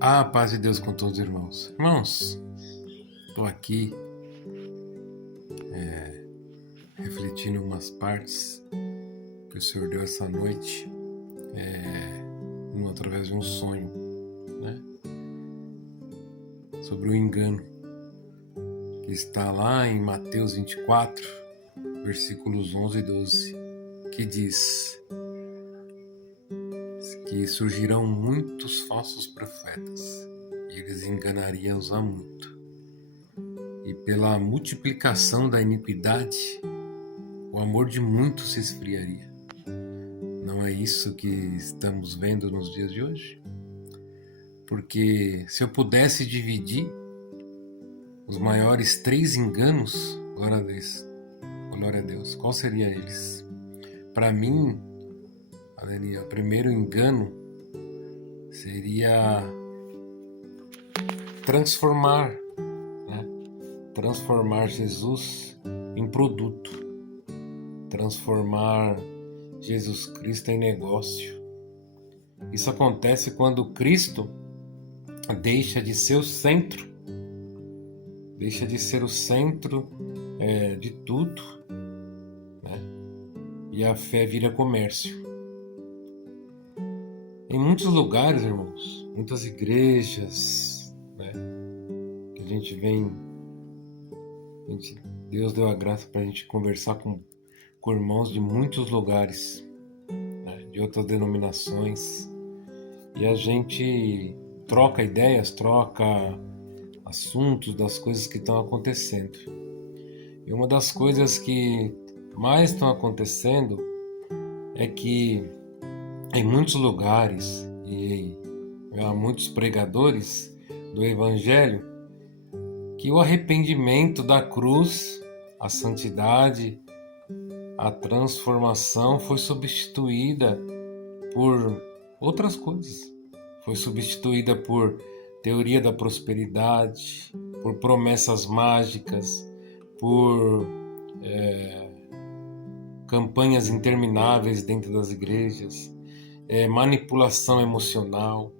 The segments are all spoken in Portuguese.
A paz de Deus com todos os irmãos. Irmãos, estou aqui refletindo umas partes que o Senhor deu essa noite através de um sonho, né? Sobre o engano que está lá em Mateus 24, versículos 11 e 12, que diz que surgirão muitos falsos profetas e eles enganariam a muito. E pela multiplicação da iniquidade, o amor de muitos se esfriaria. Não é isso que estamos vendo nos dias de hoje? Porque se eu pudesse dividir os maiores 3 enganos, glória a Deus, qual seria eles? Para mim, o primeiro engano seria transformar Jesus em produto, transformar Jesus Cristo em negócio. Isso acontece quando Cristo deixa de ser o centro, de tudo, né? E a fé vira comércio. Em muitos lugares, irmãos, muitas igrejas, né, que a gente vem, Deus deu a graça para a gente conversar com irmãos de muitos lugares, né, de outras denominações, e a gente troca ideias, troca assuntos das coisas que estão acontecendo. E uma das coisas que mais estão acontecendo é que em muitos lugares e há muitos pregadores do Evangelho que o arrependimento da cruz, a santidade, a transformação foi substituída por outras coisas. Foi substituída por teoria da prosperidade, por promessas mágicas, por campanhas intermináveis dentro das igrejas, manipulação emocional,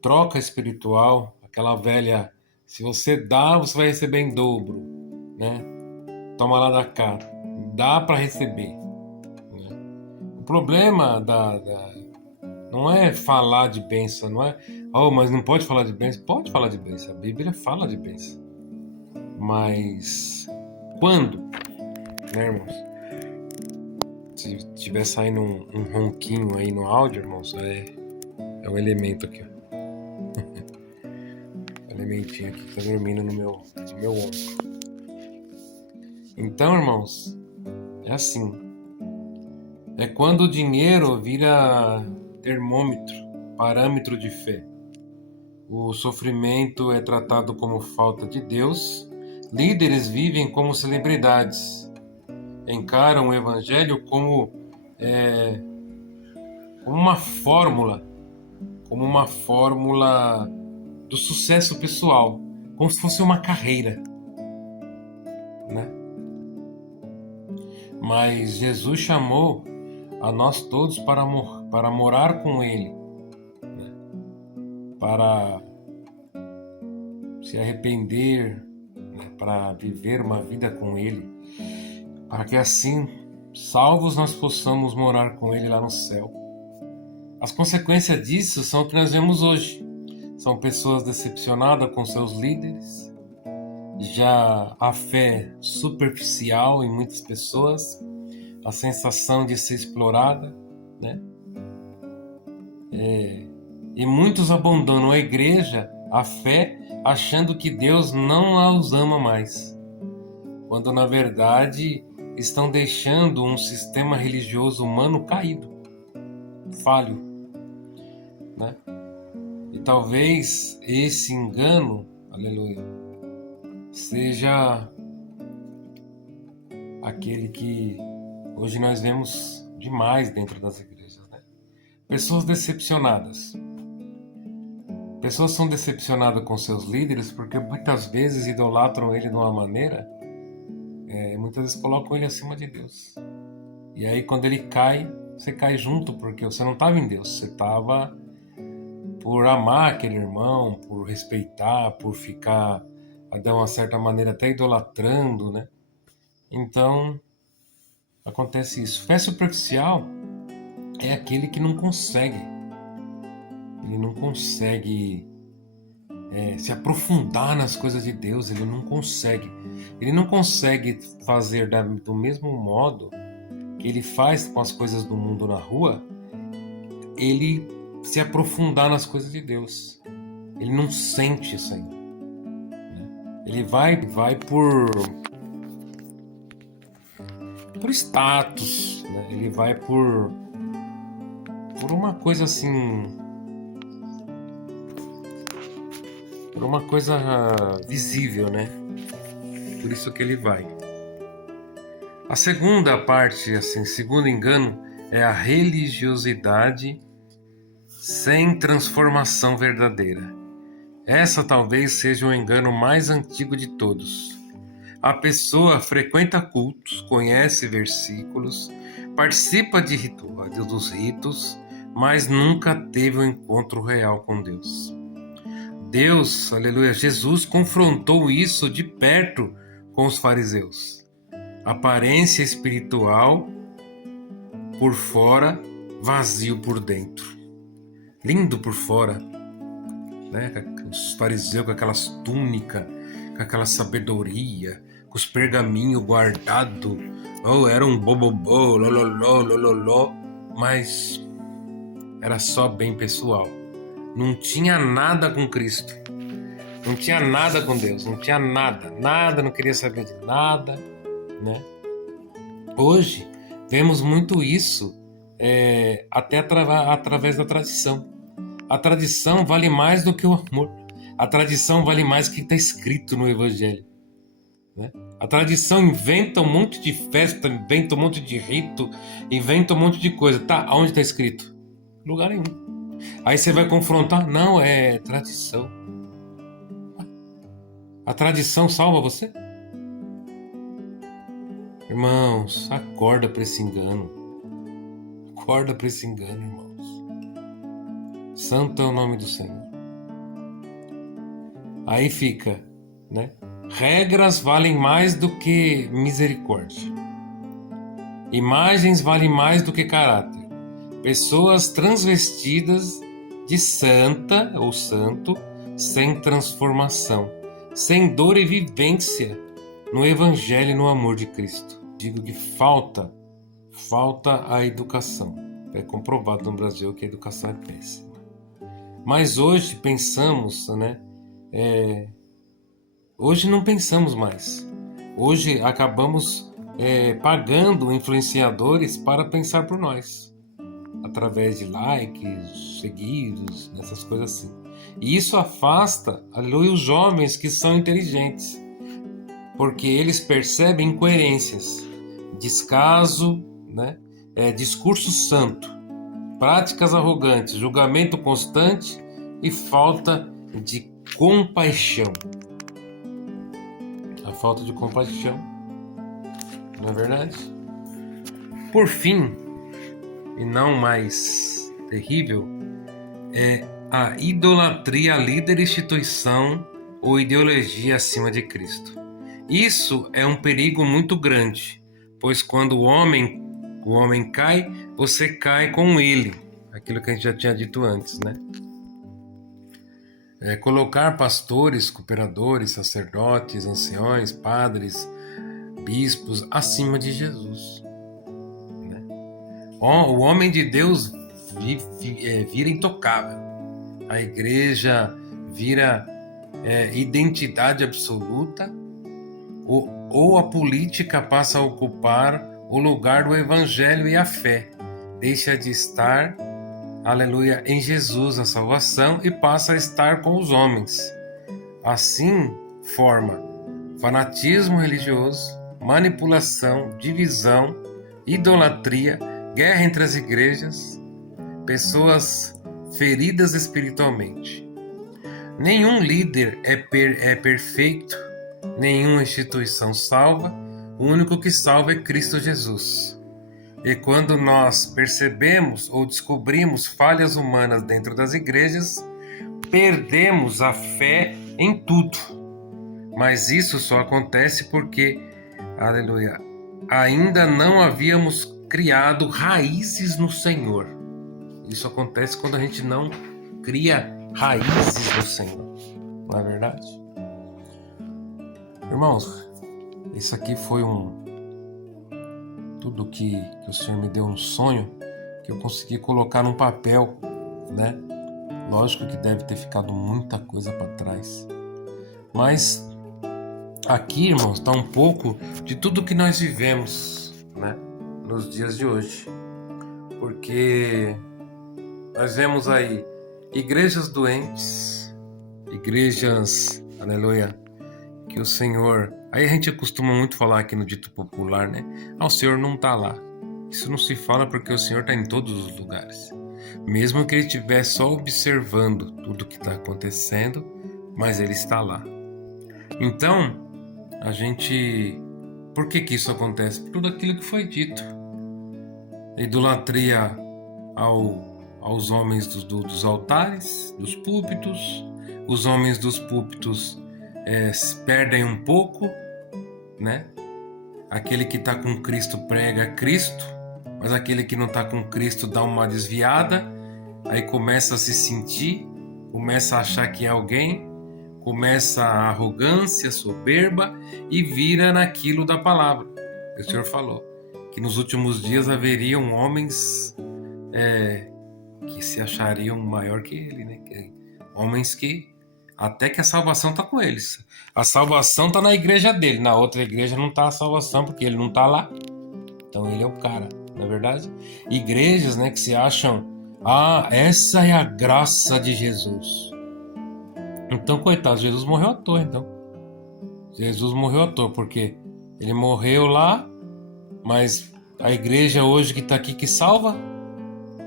troca espiritual, aquela velha, se você dá, você vai receber em dobro, né? Toma lá da cara, dá para receber, né? O problema não é falar de bênção, não é, mas não pode falar de bênção. Pode falar de bênção, a Bíblia fala de bênção, mas quando, né, irmãos? Se estiver saindo um ronquinho aí no áudio, irmãos, é um elemento aqui, ó. Um elementinho aqui que tá dormindo no meu ombro. Então, irmãos, é assim. É quando o dinheiro vira termômetro, parâmetro de fé. O sofrimento é tratado como falta de Deus. Líderes vivem como celebridades. Encaram o Evangelho como uma fórmula do sucesso pessoal, como se fosse uma carreira, né? Mas Jesus chamou a nós todos para morar com Ele, né? Para se arrepender, né? Para viver uma vida com Ele, para que assim, salvos, nós possamos morar com Ele lá no céu. As consequências disso são o que nós vemos hoje. São pessoas decepcionadas com seus líderes, já a fé superficial em muitas pessoas, a sensação de ser explorada, né? E muitos abandonam a igreja, a fé, achando que Deus não os ama mais, quando na verdade estão deixando um sistema religioso humano caído, falho, né? E talvez esse engano, aleluia, seja aquele que hoje nós vemos demais dentro das igrejas, né? Pessoas decepcionadas. Pessoas são decepcionadas com seus líderes porque muitas vezes idolatram ele de uma maneira, muitas vezes colocam ele acima de Deus. E aí quando ele cai, você cai junto, porque você não estava em Deus, você estava por amar aquele irmão, por respeitar, por ficar, de uma certa maneira, até idolatrando, né? Então, acontece isso. Fé superficial é aquele que não consegue. Ele não consegue se aprofundar nas coisas de Deus, ele não consegue. Ele não consegue fazer do mesmo modo que ele faz com as coisas do mundo na rua, ele se aprofundar nas coisas de Deus. Ele não sente isso ainda. Né? Ele vai por status, né? Ele vai por uma coisa assim, por uma coisa visível, né? Por isso que ele vai. A segunda parte, assim, segundo engano, é a religiosidade sem transformação verdadeira. Essa talvez seja o engano mais antigo de todos. A pessoa frequenta cultos, conhece versículos, participa dos ritos, mas nunca teve um encontro real com Deus. Deus, aleluia, Jesus confrontou isso de perto com os fariseus. Aparência espiritual por fora, vazio por dentro. Lindo por fora, né? Os fariseus com aquelas túnicas, com aquela sabedoria, com os pergaminhos guardados. Oh, era um bobobô, lololó, lololó, mas era só bem pessoal. Não tinha nada com Cristo. Não tinha nada com Deus. Não tinha nada, não queria saber de nada, né? Hoje, vemos muito isso até através da tradição. A tradição vale mais do que o amor. A tradição vale mais do que está escrito no Evangelho. Né? A tradição inventa um monte de festa, inventa um monte de rito, inventa um monte de coisa. Tá, aonde está escrito? Lugar nenhum. Aí você vai confrontar, não, é tradição. A tradição salva você? Irmãos, acorda para esse engano. Acorda para esse engano, irmãos. Santo é o nome do Senhor. Aí fica, né? Regras valem mais do que misericórdia. Imagens valem mais do que caráter. Pessoas transvestidas de santa ou santo, sem transformação, sem dor e vivência no Evangelho e no amor de Cristo. Digo que falta a educação. É comprovado no Brasil que a educação é péssima. Mas hoje pensamos, né? Hoje não pensamos mais. Hoje acabamos pagando influenciadores para pensar por nós, através de likes, seguidos, essas coisas assim. E isso afasta, aleluia, os jovens que são inteligentes, porque eles percebem incoerências, descaso, né? Discurso santo, práticas arrogantes, julgamento constante e falta de compaixão. A falta de compaixão, não é verdade? Por fim, e não mais terrível, é a idolatria à líder, instituição ou ideologia acima de Cristo. Isso é um perigo muito grande, pois quando o homem cai, você cai com ele. Aquilo que a gente já tinha dito antes, né? Colocar pastores, cooperadores, sacerdotes, anciões, padres, bispos acima de Jesus. Né? O homem de Deus vira intocável. A igreja vira identidade absoluta, ou a política passa a ocupar o lugar do evangelho e a fé. Deixa de estar, aleluia, em Jesus a salvação e passa a estar com os homens. Assim forma fanatismo religioso, manipulação, divisão, idolatria, guerra entre as igrejas, pessoas feridas espiritualmente. Nenhum líder é perfeito, nenhuma instituição salva, o único que salva é Cristo Jesus. E quando nós percebemos ou descobrimos falhas humanas dentro das igrejas, perdemos a fé em tudo. Mas isso só acontece porque, aleluia, ainda não havíamos criado raízes no Senhor. Isso acontece quando a gente não cria raízes no Senhor. Não é verdade? Irmãos, isso aqui foi tudo que o Senhor me deu um sonho, que eu consegui colocar num papel, né? Lógico que deve ter ficado muita coisa para trás. Mas aqui, irmãos, está um pouco de tudo que nós vivemos, né? Nos dias de hoje. Porque nós vemos aí igrejas doentes, igrejas, aleluia, que o Senhor... Aí a gente costuma muito falar aqui no dito popular, né? O Senhor não está lá. Isso não se fala porque o Senhor está em todos os lugares. Mesmo que Ele estiver só observando tudo que está acontecendo, mas Ele está lá. Então, a gente... Por que isso acontece? Por tudo aquilo que foi dito. Idolatria aos homens dos altares, dos púlpitos. Os homens dos púlpitos perdem um pouco, né? Aquele que está com Cristo prega Cristo, mas aquele que não está com Cristo dá uma desviada, aí começa a se sentir, começa a achar que é alguém, começa a arrogância, soberba e vira naquilo da palavra. O Senhor falou que nos últimos dias haveriam homens que se achariam maior que Ele, né? Homens que até que a salvação está com eles. A salvação está na igreja dele. Na outra igreja não está a salvação, porque ele não está lá. Então ele é o cara, não é verdade? Igrejas, né, que se acham... essa é a graça de Jesus. Então, coitado, Jesus morreu à toa, então. Jesus morreu à toa, porque ele morreu lá, mas a igreja hoje que está aqui que salva...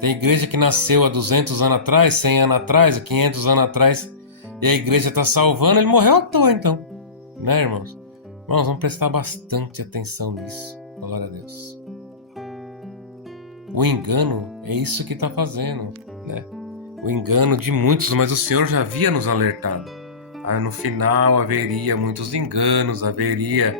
Tem igreja que nasceu há 200 anos atrás, 100 anos atrás, 500 anos atrás... E a igreja está salvando, ele morreu à toa, então. Né, irmãos? Irmãos, vamos prestar bastante atenção nisso. Glória a Deus. O engano é isso que está fazendo, né? O engano de muitos, mas o Senhor já havia nos alertado. No final haveria muitos enganos, haveria,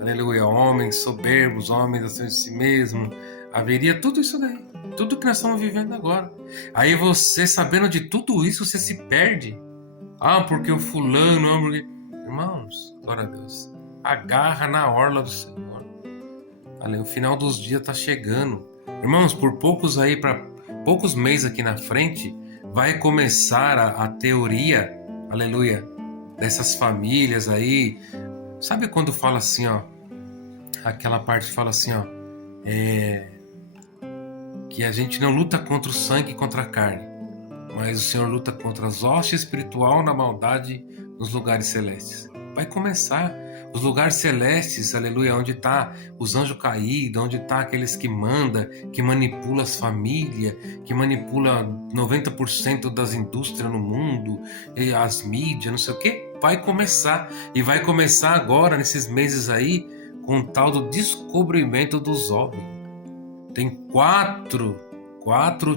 aleluia, homens soberbos, homens acima de si mesmo. Haveria tudo isso daí. Tudo que nós estamos vivendo agora. Aí você, sabendo de tudo isso, você se perde. Porque o fulano... Porque... Irmãos, glória a Deus. Agarra na orla do Senhor. O final dos dias está chegando. Irmãos, por poucos meses aqui na frente, vai começar a teoria, aleluia, dessas famílias aí. Sabe quando fala assim, ó? Aquela parte fala assim, ó. Que a gente não luta contra o sangue e contra a carne, mas o Senhor luta contra as hostes espiritual na maldade nos lugares celestes. Vai começar os lugares celestes, aleluia, onde está os anjos caídos, onde está aqueles que mandam, que manipulam as famílias, que manipulam 90% das indústrias no mundo, e as mídias, não sei o que. Vai começar, e vai começar agora, nesses meses aí, com o tal do descobrimento dos OVNIs. Tem quatro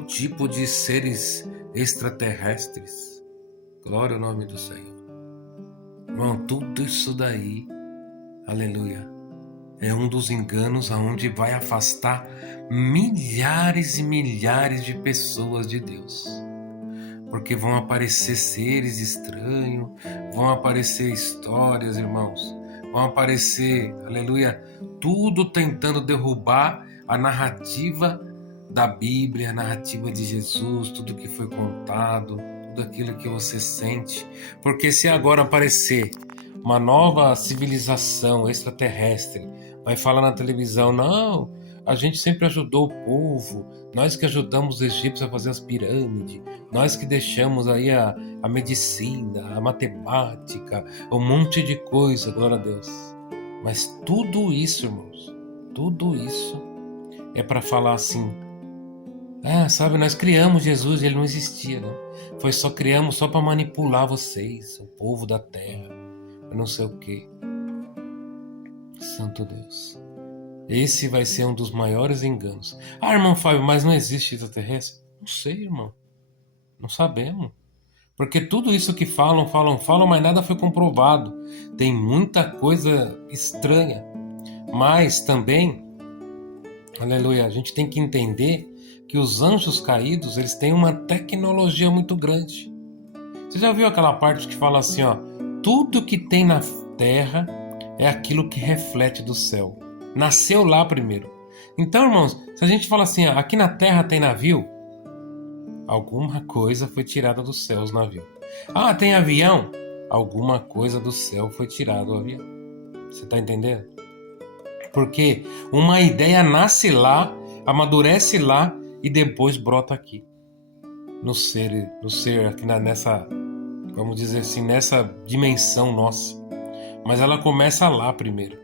tipos de seres extraterrestres. Glória ao nome do Senhor. Irmão, tudo isso daí, aleluia, é um dos enganos aonde vai afastar milhares e milhares de pessoas de Deus. Porque vão aparecer seres estranhos, vão aparecer histórias, irmãos, vão aparecer, aleluia, tudo tentando derrubar a narrativa da Bíblia, a narrativa de Jesus, tudo que foi contado, tudo aquilo que você sente. Porque se agora aparecer uma nova civilização extraterrestre, vai falar na televisão, não, a gente sempre ajudou o povo, nós que ajudamos os egípcios a fazer as pirâmides, nós que deixamos aí a medicina, a matemática, um monte de coisa, glória a Deus. Mas tudo isso, irmãos, tudo isso é para falar assim, sabe, nós criamos Jesus, ele não existia, não. Criamos só para manipular vocês, o povo da terra, eu não sei o que. Santo Deus. Esse vai ser um dos maiores enganos. Ah, irmão Fábio, mas não existe extraterrestre? Não sei, irmão. Não sabemos. Porque tudo isso que falam, mas nada foi comprovado. Tem muita coisa estranha. Mas também, aleluia, a gente tem que entender que os anjos caídos, eles têm uma tecnologia muito grande. Você já viu aquela parte que fala assim, ó, tudo que tem na terra é aquilo que reflete do céu. Nasceu lá primeiro. Então, irmãos, se a gente fala assim, ó, aqui na terra tem navio, alguma coisa foi tirada do céu os navios. Ah, tem avião? Alguma coisa do céu foi tirada do avião. Você está entendendo? Porque uma ideia nasce lá, amadurece lá e depois brota aqui. No ser aqui nessa, vamos dizer assim, nessa dimensão nossa. Mas ela começa lá primeiro.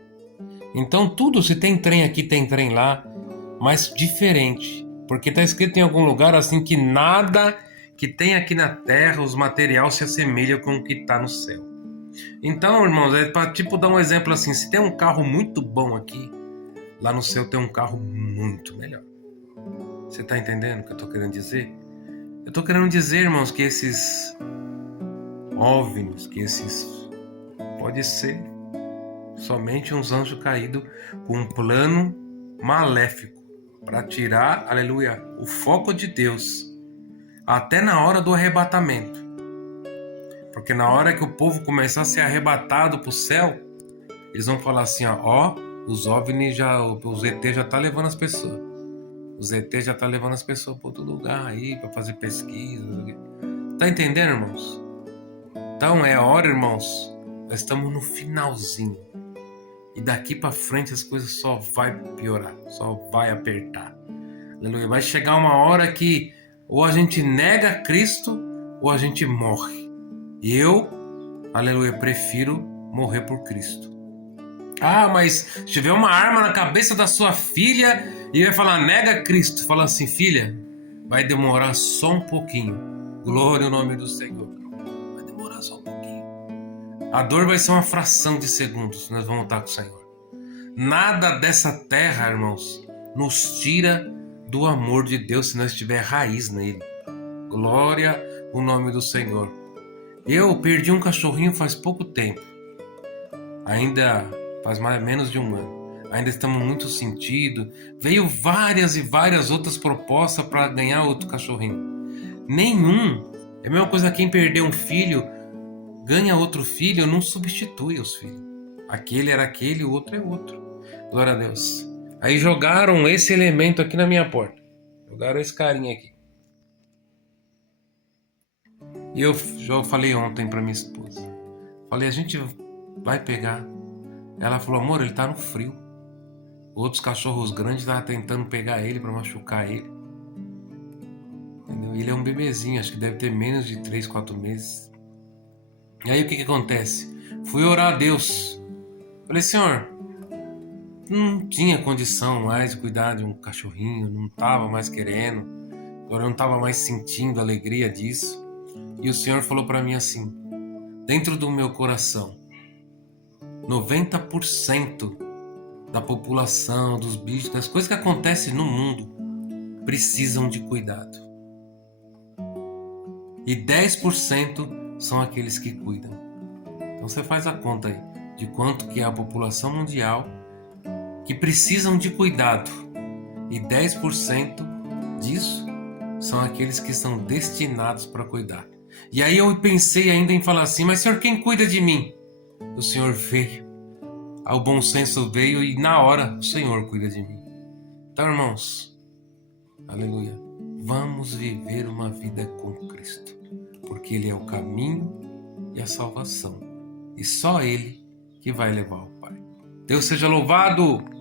Então tudo, se tem trem aqui, tem trem lá, mas diferente. Porque está escrito em algum lugar assim que nada que tem aqui na terra, os materiais se assemelham com o que está no céu. Então, irmãos, é para tipo dar um exemplo assim, se tem um carro muito bom aqui, lá no céu tem um carro muito melhor. Você está entendendo o que eu estou querendo dizer? Eu estou querendo dizer, irmãos, que esses OVNIs, pode ser somente uns anjos caídos com um plano maléfico para tirar, aleluia, o foco de Deus até na hora do arrebatamento. Porque na hora que o povo começar a ser arrebatado para o céu, eles vão falar assim, ó, os OVNIs os ET já tá levando as pessoas. Os ET já tá levando as pessoas para outro lugar aí, para fazer pesquisa. Tá entendendo, irmãos? Então é hora, irmãos, nós estamos no finalzinho. E daqui para frente as coisas só vai piorar, só vai apertar. Aleluia. Vai chegar uma hora que ou a gente nega Cristo ou a gente morre. E eu, aleluia, prefiro morrer por Cristo. Ah, mas se tiver uma arma na cabeça da sua filha e vai falar, nega Cristo, fala assim, filha, vai demorar só um pouquinho. Glória ao nome do Senhor. Vai demorar só um pouquinho. A dor vai ser uma fração de segundos, nós vamos estar com o Senhor. Nada dessa terra, irmãos, nos tira do amor de Deus se nós tiver raiz nele. Glória ao nome do Senhor. Eu perdi um cachorrinho faz pouco tempo. Ainda faz menos de um ano. Ainda estamos muito sentidos. Veio várias e várias outras propostas para ganhar outro cachorrinho. Nenhum. É a mesma coisa quem perdeu um filho, ganha outro filho, não substitui os filhos. Aquele era aquele, o outro é outro. Glória a Deus. Aí jogaram esse elemento aqui na minha porta. Jogaram esse carinha aqui. E eu já falei ontem para minha esposa. Falei, a gente vai pegar. Ela falou, amor, ele tá no frio. Outros cachorros grandes estavam tentando pegar ele para machucar ele. Entendeu? Ele é um bebezinho, acho que deve ter menos de 3, 4 meses. E aí o que acontece? Fui orar a Deus. Falei, Senhor, não tinha condição mais de cuidar de um cachorrinho, não estava mais querendo, agora eu não estava mais sentindo a alegria disso. E o Senhor falou para mim assim, dentro do meu coração, 90% da população, dos bichos, das coisas que acontecem no mundo, precisam de cuidado. E 10% são aqueles que cuidam. Então você faz a conta aí, de quanto que é a população mundial que precisam de cuidado. E 10% disso são aqueles que são destinados para cuidar. E aí eu pensei ainda em falar assim, mas Senhor, quem cuida de mim? O Senhor veio, o bom senso veio e na hora o Senhor cuida de mim. Então, irmãos, aleluia, vamos viver uma vida com Cristo, porque Ele é o caminho e a salvação, e só Ele que vai levar ao Pai. Deus seja louvado!